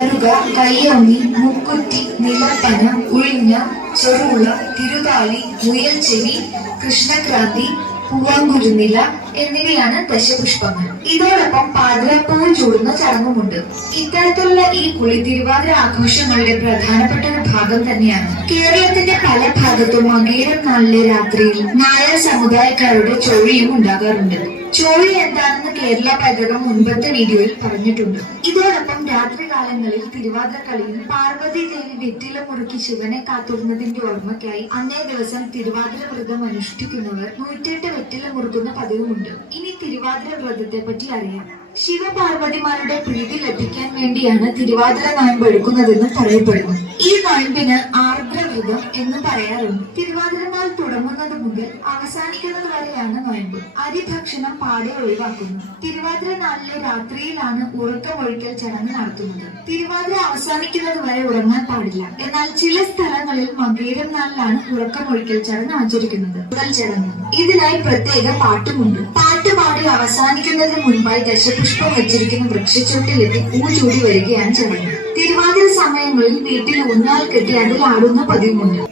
കയ്യോന്നി, മുക്കുറ്റി, നിലപ്പന, ഉഴിഞ്ഞ, ചെറുള, തിരുതാളി, മുയൽച്ചെവി, കൃഷ്ണക്രാന്തി, പൂവാങ്കുരുന്നില എന്നിവയാണ് ദശപുഷ്പങ്ങൾ. ഇതോടൊപ്പം പാതിരപ്പൂവ് ചൂടുന്ന ചടങ്ങുമുണ്ട്. ഇത്തരത്തിലുള്ള ഈ കുളി തിരുവാതിര ആഘോഷങ്ങളുടെ പ്രധാനപ്പെട്ട ഒരു ഭാഗം തന്നെയാണ്. കേരളത്തിന്റെ പല ഭാഗത്തും മകയിരം നാളിലെ രാത്രിയിൽ നായർ സമുദായക്കാരുടെ ചോഴിയും ഉണ്ടാകാറുണ്ട്. ചോഴി എന്താണെന്ന് കേരള പൈതൃകം മുൻപത്തെ വീഡിയോയിൽ പറഞ്ഞിട്ടുണ്ട്. ഇതോടൊപ്പം രാത്രികാലങ്ങളിൽ തിരുവാതിരക്കളിയിൽ പാർവതി ദേവി വെറ്റില മുറുക്കി ശിവനെ കാത്തിരുന്നതിന്റെ ഓർമ്മയ്ക്കായി അന്നേ ദിവസം തിരുവാതിര വ്രതം അനുഷ്ഠിക്കുന്നവർ 108 വെറ്റില മുറുക്കുന്ന പതിവുമുണ്ട്. ഇനി തിരുവാതിര വ്രതത്തെ പറ്റി അറിയാം. ശിവപാർവതിമാരുടെ പ്രീതി ലഭിക്കാൻ വേണ്ടിയാണ് തിരുവാതിര നോയമ്പ് എടുക്കുന്നതെന്ന് പറയപ്പെടുന്നു. ഈ നോയമ്പിന് ആർദ്രവ്രതം എന്ന് പറയാറുണ്ട്. തിരുവാതിര നാൾ തുടങ്ങുന്നത് മുതൽ അവസാനിക്കുന്നത് വരെയാണ് നോയമ്പ്. അരിഭക്ഷണം പാടെ ഒഴിവാക്കുന്നു. തിരുവാതിര നാളിലെ രാത്രിയിലാണ് ഉറക്കമൊഴിക്കൽ ചടങ്ങ് നടത്തുന്നത്. തിരുവാതിര അവസാനിക്കുന്നത് വരെ ഉറങ്ങാൻ പാടില്ല. എന്നാൽ ചില സ്ഥലങ്ങളിൽ മകയിരം നാളിലാണ് ഉറക്കമൊഴിക്കൽ ചടങ്ങ് ആചരിക്കുന്നത്. ചടങ്ങ് ഇതിനായി പ്രത്യേക പാട്ടുമുണ്ട്. പാട്ടുപാടി അവസാനിക്കുന്നതിന് മുൻപായി ദശപുഷ്പം വെച്ചിരിക്കുന്ന വൃക്ഷച്ചോട്ടിലെത്തി പൂ ചൂടി വരികയാണ് ചടങ്ങ്. തിരുവാതിര സമയങ്ങളിൽ വീട്ടിൽ ഊഞ്ഞാൽ കെട്ടി അതിൽ ആടുന്ന പതിവുമുണ്ട്.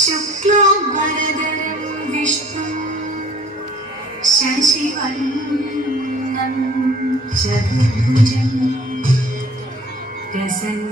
ശുക്ലാംബരധരം വിഷ്ണു ശശിവർണ്ണം ചതുർഭുജം പ്രസന്ന